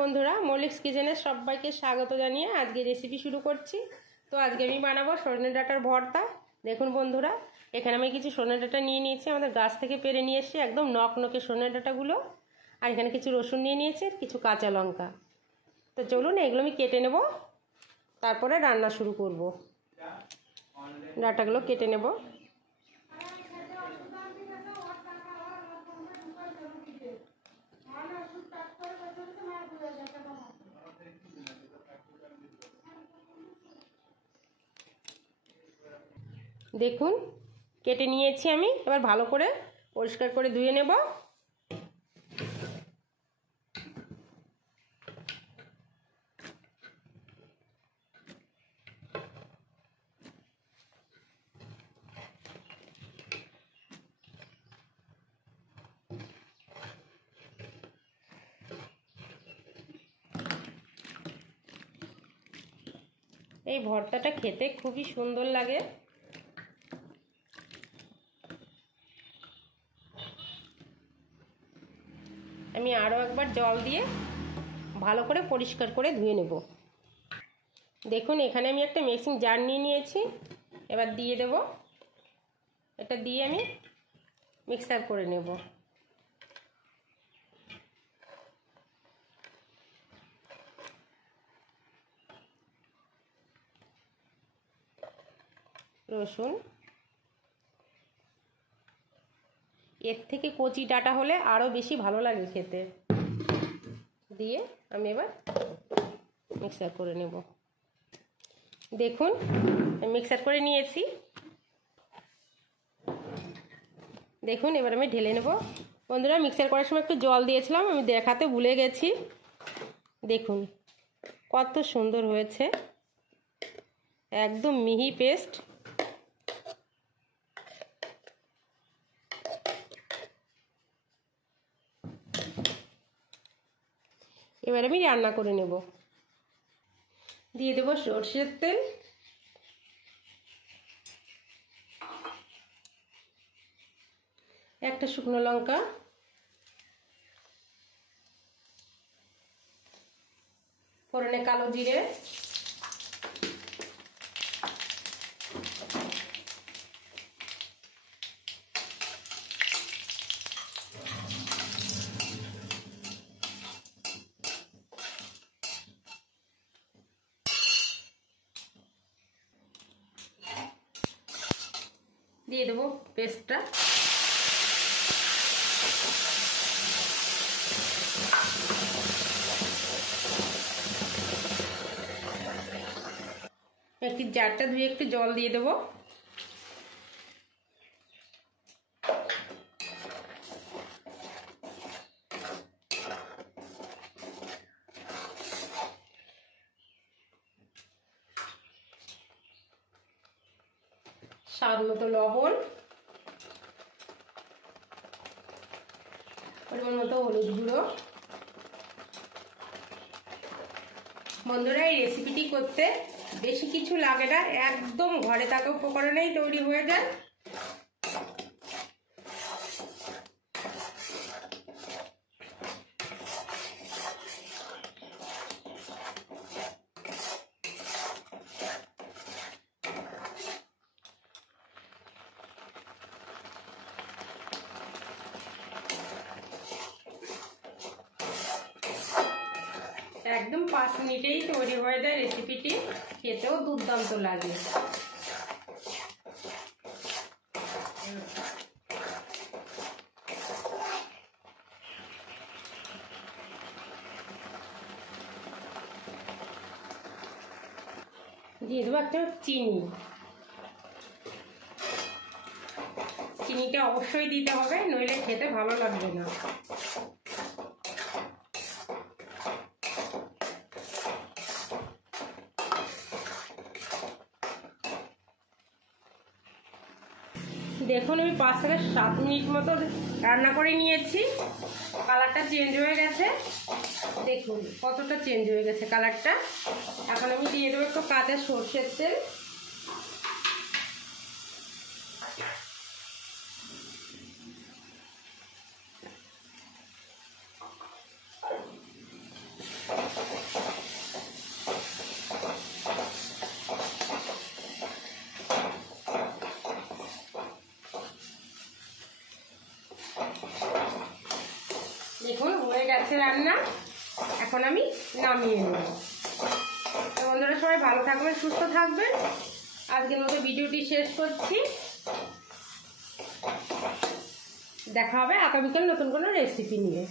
বন্ধুরা, মৌলিক্স কিচেনে সবাইকে স্বাগত জানিয়ে আজকে রেসিপি শুরু করছি। তো আজকে আমি বানাবো সজনে ডাঁটার ভর্তা। দেখুন বন্ধুরা, এখানে আমি কিছু সজনে ডাঁটা নিয়ে নিয়েছি, আমাদের গাছ থেকে পেরে নিয়ে এসেছি, একদম নকনকে সজনে ডাঁটাগুলো। আর এখানে কিছু রসুন নিয়ে নিয়েছি, কিছু কাঁচা লঙ্কা। তো চলুন এগুলো আমি কেটে নেব, তারপরে রান্না শুরু করব। ডাঁটাগুলো কেটে নেব। দেখুন কেটে নিয়েছি আমি, এবার ভালো করে পরিষ্কার করে ধুয়ে নেব। এই ভর্তাটা খেতে খুবই সুন্দর লাগে। আমি আরও একবার জল দিয়ে ভালো করে পরিষ্কার করে ধুয়ে নেব। দেখুন এখানে আমি একটা মিক্সিং জার নিয়ে নিয়েছি, এবার দিয়ে দেব। এটা দিয়ে আমি মিক্সার করে নেব। রসুন, এর থেকে কচি ডাঁটা হলে আরও বেশি ভালো লাগে খেতে। দিয়ে আমি এবার মিক্সার করে নেব। দেখুন মিক্সার করে নিয়েছি। দেখুন এবার আমি ঢেলে নেব। বন্ধুরা, মিক্সার করার সময় একটু জল দিয়েছিলাম, আমি দেখাতে ভুলে গেছি। দেখুন কত সুন্দর হয়েছে, একদম মিহি পেস্ট। এবার আমি রান্না করে নেব। দিয়ে দেব সরষের তেল, একটা শুকনো লঙ্কা, ফোড়নে কালো জিরে, দিয়ে দেবো পেস্টটা। একটি জারটা ধুয়ে একটু জল দিয়ে দেবো। স্বাদ মতো লবণ, পরিমাণ মতো হলুদ গুঁড়ো। বন্ধুরা, এই রেসিপিটি করতে বেশি কিছু লাগে না, একদম ঘরে থাকা উপকরণেই তৈরি হয়ে যায়। একদম 5 মিনিটেই তৈরি হয়ে যায় রেসিপিটি, খেতেও দুর্দান্ত লাগে। দিয়ে দেবো একটা চিনি। চিনিটা অবশ্যই দিতে হবে, নইলে খেতে ভালো লাগবে না। দেখুন আমি 5 থেকে 7 মিনিট মতো রান্না করে নিয়েছি, কালারটা চেঞ্জ হয়ে গেছে। দেখুন কতটা চেঞ্জ হয়ে গেছে কালারটা। এখন আমি দিয়ে দেবো একটু কাঁচা সরষের তেল। রান্না এখন আমি নামিয়ে নেব। তো বন্ধুরা সবাই ভালো থাকবেন, সুস্থ থাকবেন। আজকের মতো ভিডিওটি শেষ করছি। দেখা হবে আগামীকাল নতুন কোনো রেসিপি নিয়ে।